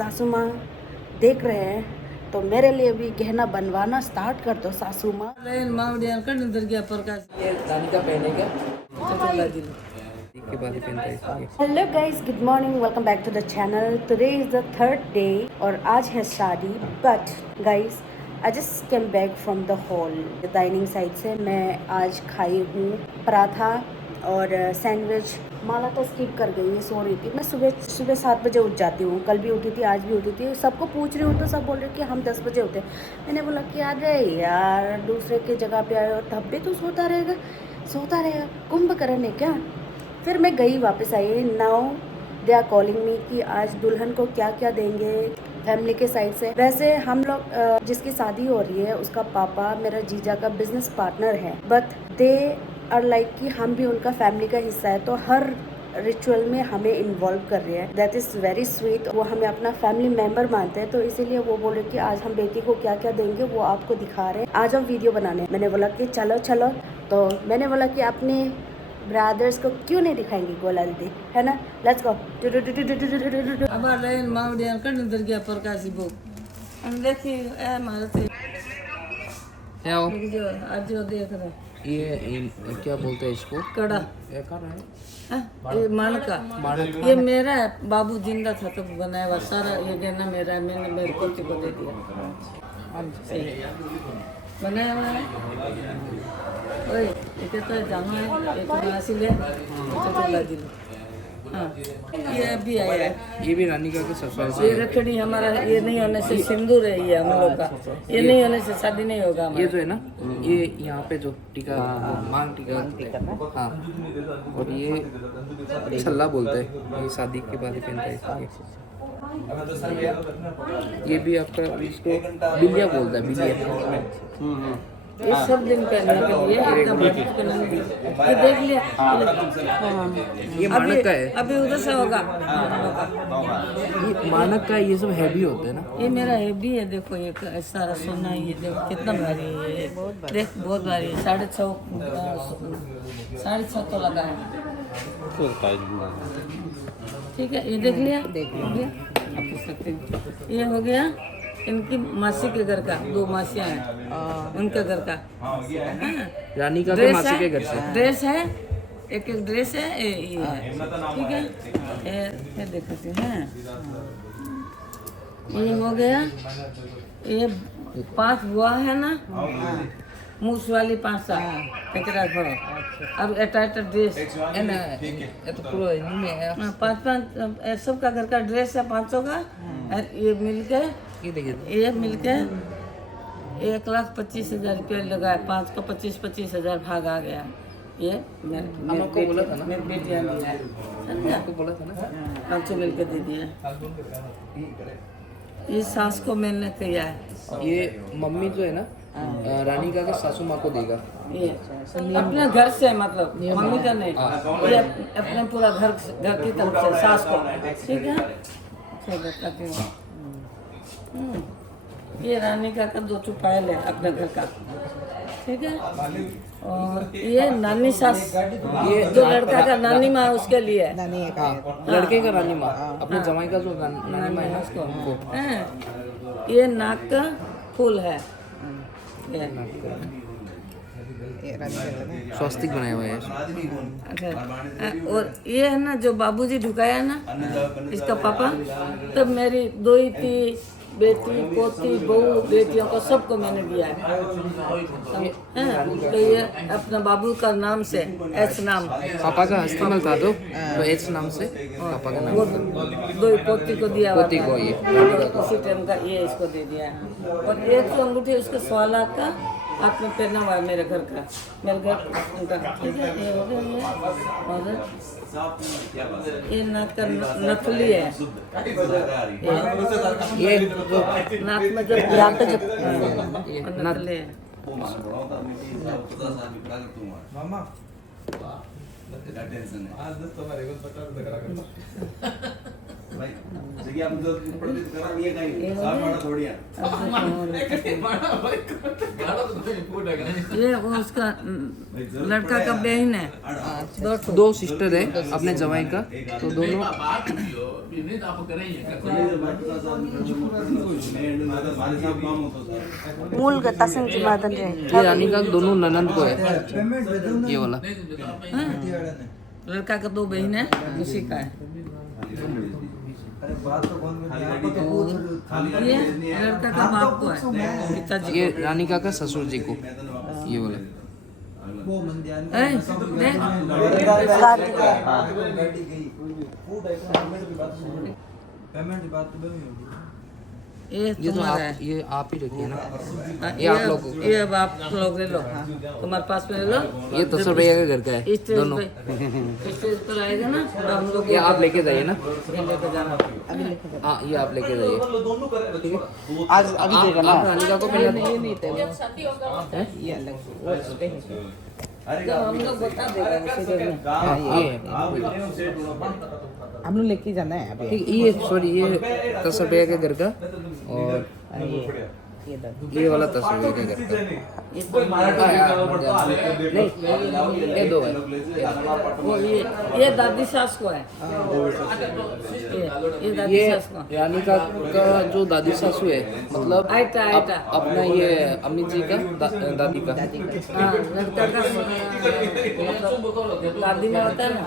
सासू माँ देख रहे हैं तो मेरे लिए भी गहना बनवाना स्टार्ट कर दो सासू माँ। ये रानी का पहने क्या के बाद ही पहनता है। Hello guys, good morning, welcome back to the channel. Today is the third day और आज है शादी। But guys, I just came back from the hall dining side से। मैं आज खाई हूँ पराठा और सैंडविच। माला तो स्किप कर गई है, सो रही थी। मैं सुबह 7 बजे उठ जाती हूँ। कल भी उठी थी, आज भी उठी थी। सबको पूछ रही हूँ तो सब बोल रहे कि हम 10 बजे उठे। मैंने बोला कि अरे यार, दूसरे की जगह पे आए हो तब भी तो सोता रहेगा कुंभकर्ण है क्या। फिर मैं गई, वापस आई। Now they are calling me कि आज दुल्हन को क्या क्या देंगे फैमिली के साइड से। वैसे हम लोग जिसकी शादी हो रही है उसका पापा मेरा जीजा का बिजनेस पार्टनर है, बट दे आर लाइक कि हम भी उनका फैमिली का हिस्सा है, तो हर रिचुअल में हमें इन्वॉल्व कर रहे हैं। That is very sweet. वो हमें अपना फैमिली मेंबर मानते हैं, तो इसीलिए वो बोल रहे कि आज हम बेटी को क्या क्या देंगे वो आपको दिखा रहे हैं, आज हम वीडियो बनाने। मैंने बोला कि चलो। तो मैंने बोला कि अपने ब्रदर्स को क्यों नहीं दिखाएंगे गोला दीदी, है ना। Let's go. ये क्या बोलते हैं इसको? कड़ा हाँ, ये मानका। ये मेरा है, बाबू जिंदा था तो बनाया हुआ सारा। ये गहना मेरा है, मैंने मेरे पोती को दे दिया। बनाया हुआ है। ओए ये कहता है जाना है, एक मासी ले चला दिल। हाँ, ये अभी आया है। ये भी रानी का ससुराल से ये रखड़ी हमारा, ये नहीं होने से सिंदूर है ये हम लोग का। ये नहीं होने से शादी नहीं होगा हमारा। ये जो है ना, ये यहाँ पे जो टीका मांग टीका हाँ, और ये छल्ला बोलते हैं, ये शादी के बाद ही पहनता है। ये भी आपका इसको बिलिया बोलता है, बिलिया। ये सब दिन पहनने के लिए ये देख लिया। ये मानक का है, अभी उधर से होगा। ये मानक का है, ये सब हैवी होते हैं ना। ये मेरा हैवी है, देखो ये सारा सोना है। ये देखो कितना भारी है ये, देख बहुत भारी है। 6.5 तो लगा है। ठीक है, ये देख लिया। आप पूछ सकते हैं। ये हो गया इनकी मासी के घर का, 2 मासियाँ हैं उनके घर का। रानी का ड्रेस मासी है, के घर से ड्रेस है, एक ड्रेस है। ये है, ठीक है। ये देखते हैं। ये हो गया। ये 5 बुआ है ना, मूस वाली 5 टेकरा घोड़ो। अब अटैच ड्रेस है ना, ये तो पूरा इनमें है। 5 सबका घर का ड्रेस है 500 का। ये मिलके, ये मिलके 1,25,000 रुपये लगा। 5 को 25 हज़ार भाग आ गया। ये मेरी बेटियाँ दिया है, आपको बोला था ना। 500 मिलके दे दिया। ये सास को मैंने किया है। ये मम्मी जो है ना, रानी का सासू माँ को देगा। ये अपने घर से, मतलब मम्मी का नहीं, ये अपने पूरा घर की तरफ से सास को। ठीक है, अच्छा बताती हूँ। ये रानी का 2 चुपायल है अपने घर का। ठीक है, और ये नानी सास, ये जो लड़का का नानी माँ उसके लिए है। लड़के का रानी माँ, अपने जमाई का जो नानी माँ है उसको। ये नाक का फूल है। स्वास्तिक बनाया हुआ है। अच्छा, और ये है ना जो बाबूजी ढुकाया ना, इसका पापा, तब मेरी 2 ही थी, बेटी पोती बहू बेटियों को सबको मैंने दिया है। तो ये अपने बाबू का नाम से, एच नाम पापा का इस्तेमाल था तो एच नाम से पापा का नाम। वो 2 पोती को दिया हुआ पोती को ये उसी टाइम का, ये इसको दे दिया है। और एक तो अंगूठी उसका 1.25 लाख का आपने पहना हुआ है मेरे घर का, मेरे घर उनका। ठीक है, ये हो गया ये। और ये नाक का नथुली है। ये नाक में जब यहाँ पे जब नथुली है। ये उसका लड़का का बहन है, दो सिस्टर है अपने जवाई का, तो दोनों मूल गता संग मादन रे ये रानी का दोनों ननंद को है, ये वाला। लड़का का दो बहन है, उसी का है। ये लड़का का बाप को है, पिताजी ये रानी का ससुर जी को, ये वाला। ये तो तुम्हारा है। ये आप ही रखिए ना, ये आप लोग को। ये अब आप लोग ले लो, तुम्हारे पास में ले लो। ये 10 रुपये का घर का है स्टेज दोनों। पे स्टेज पर आएगा ना, तो हम लोग ये आप लेके जाइए ना, ये लेके जाना। हाँ ये आप लेके जाइए, ठीक है। आज अभी देगा ना आप रानी का को पहले ये नहीं थे, ये अलग जब हम लोग बता देगा उसी दिन में। हम लोग लेके जाना है अभी। ठीक, ये सॉरी ये 10 रुपये का घर का, और ये वाला 10 रुपये का घर का। नहीं ये दो है, वो ये दादी सास को है, ये दादी ये सास को। रानी का जो दादी सासू है, मतलब आयता आयता। अपना ये अम्मी जी का दादी का। हाँ, लड़का का मतलब दादी में होता है ना,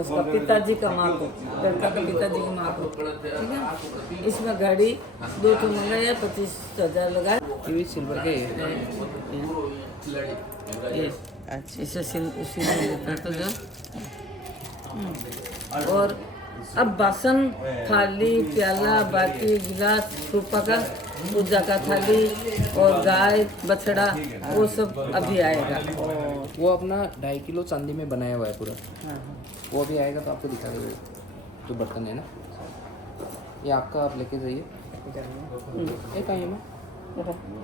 उसका पिताजी का माँ को, लड़का का पिताजी की माँ को, ठीक है। इसमें घड़ी 2 ठो मंगाया, 25,000 लगाए। ये सिल्वर के है। ये अच्छा, इसे उसी में देता तो जो। और अब बासन, थाली, प्याला, बाटी, गिलास, रूपा का पूजा का थाली और गाय, बछड़ा, वो सब अभी आएगा। वो अपना 2.5 किलो चांदी में बनाया हुआ है पूरा, वो अभी आएगा तो आपको दिखा देगा। जो बर्तन है ना, ये आपका, आप लेके जाइए। एक आइए ना,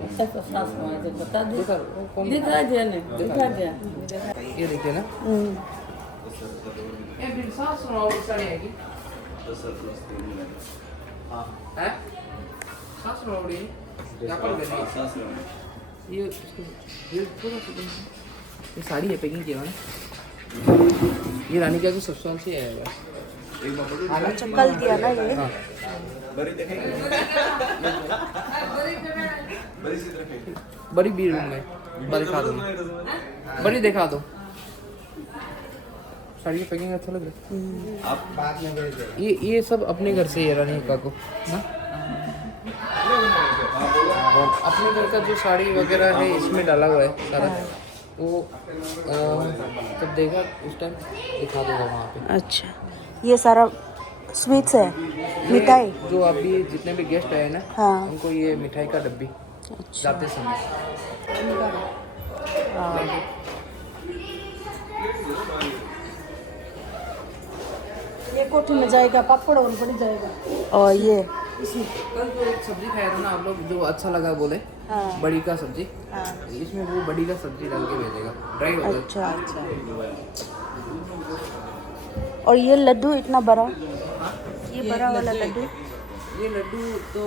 ऐसा तो सास माँ से बता दे, देखा कौन, दिखा दिया ने, दिखा दिया। ये देखिए ना, ये बिल सास साड़ी आएगी। है सास रोड़ी यहाँ पर बनी। ये थोड़ा सा ये साड़ी है, पैकिंग किया ना। ये रानी का ससुराल से आया हुआ है। अच्छा कल दिया ना ये। हाँ बड़ी भीड़ में बड़ी दिखा दो, बड़ी दिखा दो। साड़ी की पैकिंग अच्छा लग रहा है। ये सब अपने घर से है रानी का को ना, और अपने घर का जो साड़ी वगैरह है इसमें डाला हुआ है सारा, वो जब देगा उस टाइम दिखा दूंगा वहाँ पे। अच्छा ये सारा स्वीट्स है, मिठाई। जो अभी जितने भी गेस्ट आए ना, हाँ उनको ये मिठाई का डब्बी जाते समय। ये कोठी में जाएगा, पापड़ और पड़ी जाएगा। और ये कल जो एक सब्जी खाया था ना आप लोग, जो अच्छा लगा बोले, हाँ बड़ी का सब्जी, हाँ इसमें वो बड़ी का सब्जी डाल के भेजेगा, ड्राई होता है। अच्छा अच्छा। और ये लड्डू इतना बड़ा, ये बड़ा वाला लड्डू। ये लड्डू तो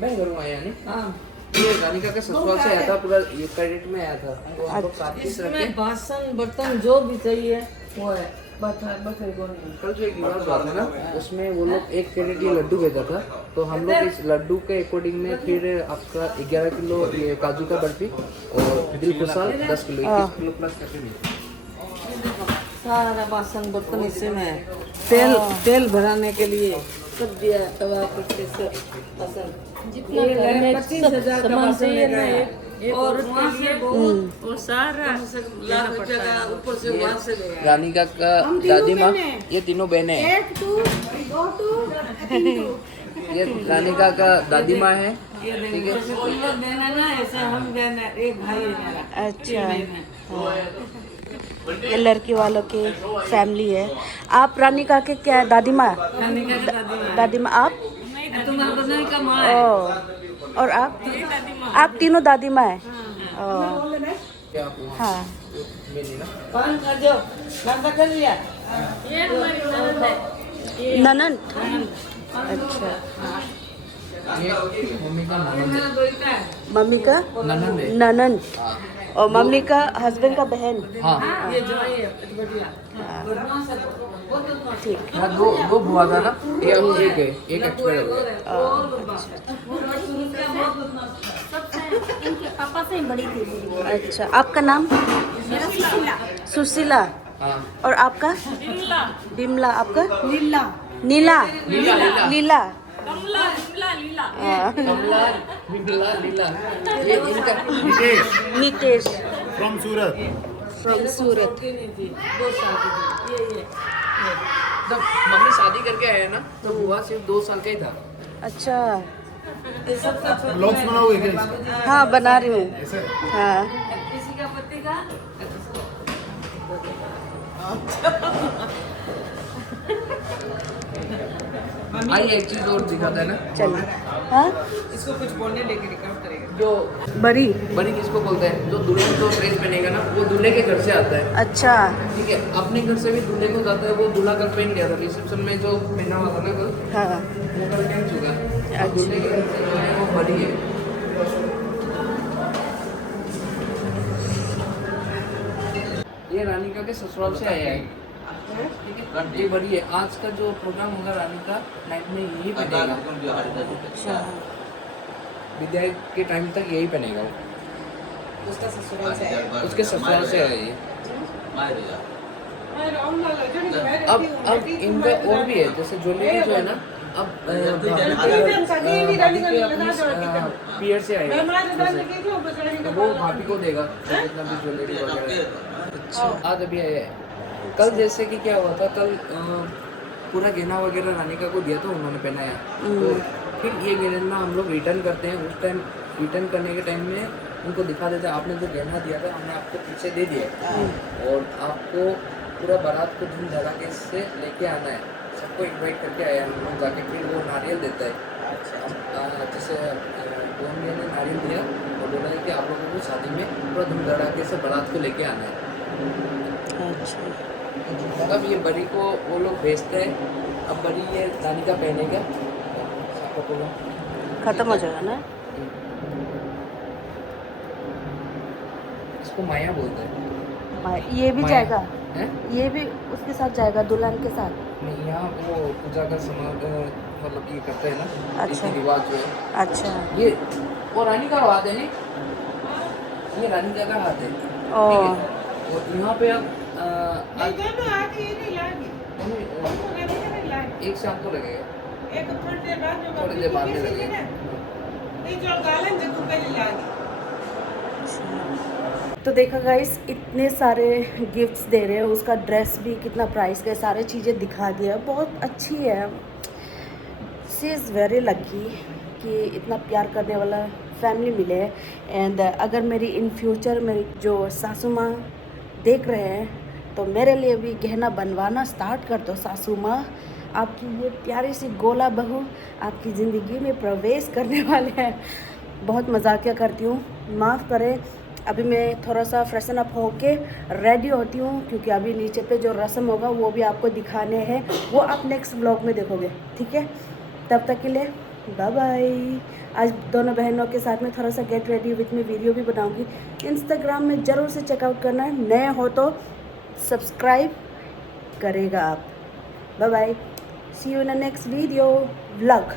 मैं घर में आया नहीं, हाँ, ये रानिका के ससुराल से आया था, पूरा ये क्रेडिट में आया था, तो हम लोग साथ पीस रखे। इसमें बासन बर्तन जो भी चाहिए वो है। बकरे को नहीं। कल जो एक विवाह हुआ था ना, उसमें वो लोग 1 क्रेडिट ये लड्डू भेजा था, तो हम लोग इस लड्डू के अकॉर्डिंग में फिर आपका 11 किलो ये काजू का बर्फी और दिल खुशाल 10 किलो 21 किलो प्लस करके भेजा। सारा बासन बर्तन इसी में है। तेल भराने के लिए सब दिया, तवा कुछ बासन जितना 25,000 का बासन लेना है। और वहाँ से बहुत वो सारा लाख रुपया का ऊपर से वहाँ से लेगा। रानिका का दादी माँ, ये तीनों बहनें हैं। ये रानिका का दादी माँ है, ये देखो, जैसे उन लोग देना ना, ऐसे हम देना, एक भाई है मेरा। अच्छा हाँ। ये लड़की वालों की फैमिली है। आप रानिका के क्या दादी माँ? दादी माँ आप? तुम्हारे बदन का माँ है। ओ, और आप तीनों दादी माँ है? हाँ पान खा जाओ, नाश्ता कर लिया। ननन अच्छा, ये मम्मी का ननद है। मम्मी का ननद है। ननन हाँ और मम्मी का हस्बैंड का बहन। हाँ ये जो है ये बढ़िया ठीक। हाँ, दो बुआ था ना, ये अब एक है, एक एक्सपायर हो गया। इनके पापा से ही बड़ी थी। अच्छा, आपका नाम? मेरा सुशीला। सुशीला। हाँ और आपका? बिमला। आपका? लीला। नीला। लीला। लीला। कमला लीला लीला। कमला, बिमला, लीला, ये इनका नितेश फ्रॉम सूरत। फ्रॉम सूरत। जब मम्मी शादी करके आए ना तो बुआ सिर्फ 2 साल का ही था। अच्छा, ब्लॉग्स बनाओगे क्या इसका? हाँ बना रही हूँ। ऐसे? हाँ किसी का पति का आइए एक चीज और दिखाता है ना, चलिए। हाँ इसको कुछ बोलने लेके रिकॉर्ड करेगा। जो बड़ी। बड़ी किसको बोलते हैं, जो दुल्हन जो ड्रेस पहनेगा ना वो दूल्हे के घर से आता है। अच्छा, ठीक है, अपने घर से भी दूल्हे को जाता है, वो दूल्हा कल पहन गया था रिसेप्शन में जो पहना हुआ था ना कल, हाँ वो कल पहन चुका है। अब दूल्हे के घर से जो है वो बड़ी है। ये रानिका के ससुराल से आया है। ठीक है, ये बड़ी है। आज का जो प्रोग्राम होगा रानिका नाइट में यही पहनेगा। अच्छा। विद्या के टाइम तक यही पहनेगा वो। उसका ससुराल से आया। उसके ससुराल से है ये। अब इनका और भी है, जैसे ज्वेलरी जो है ना, अब पियर से आएगा, तो वो भाभी को देगा जितना भी ज्वेलरी वगैरह। आज अभी आया है। कल जैसे कि क्या हुआ था, कल पूरा गहना वगैरह रानिका को दिया था, उन्होंने पहनाया। तो फिर ये गहना हम लोग रिटर्न करते हैं। उस टाइम रिटर्न करने के टाइम में उनको दिखा देते हैं, आपने जो गहना दिया था हमने आपको पीछे दे दिया, और आपको पूरा बारात को धूम धड़ाके से लेके आना है। सबको इनवाइट करके आया हम लोग जाके, फिर वो नारियल देता है। जैसे गोंदिया ने नारियल दिया और बोला है कि आप लोगों को शादी में पूरा धूम धड़ाके से बारात को लेके आना है। अच्छा, अब ये बड़ी को वो लोग भेजते हैं। अब बड़ी ये रानिका पहनेगा, सबको बोलो खत्म हो जाएगा ना। इसको माया बोलते हैं। ये भी माया। जाएगा, हैं? ये भी उसके साथ जाएगा, दुल्हन के साथ। नहीं, यहाँ वो पूजा का समान मतलब ये करते हैं ना, अच्छा। रीति रिवाज जो है। अच्छा। ये वो रानी का हाथ है नहीं, ये रानी का हाथ है। ओ। ठीक है, और यहाँ पे अब एक शाम को लगेगा, थोड़ी देर बाद में लगेगा। तो देखा गाइस, इतने सारे गिफ्ट्स दे रहे हैं, उसका ड्रेस भी कितना प्राइस का है, सारे चीज़ें दिखा दिया। बहुत अच्छी है, शी इज़ वेरी लकी कि इतना प्यार करने वाला फैमिली मिले। एंड अगर मेरी इन फ्यूचर मेरी जो सासू माँ देख रहे हैं तो मेरे लिए भी गहना बनवाना स्टार्ट कर दो सासू माँ। आपकी ये प्यारी सी गोला बहू आपकी ज़िंदगी में प्रवेश करने वाले हैं। बहुत मजाकिया करती हूँ, माफ़ करें। अभी मैं थोड़ा सा फ्रेशन अप होके रेडी होती हूँ, क्योंकि अभी नीचे पे जो रस्म होगा वो भी आपको दिखाने हैं, वो आप नेक्स्ट व्लॉग में देखोगे। ठीक है, तब तक के लिए बाय बाय। आज दोनों बहनों के साथ में थोड़ा सा गेट रेडी विथ में वीडियो भी बनाऊंगी। इंस्टाग्राम में ज़रूर से चेकआउट करना, नए हो तो सब्सक्राइब करेगा आप। Bye bye, see you in the next video vlog.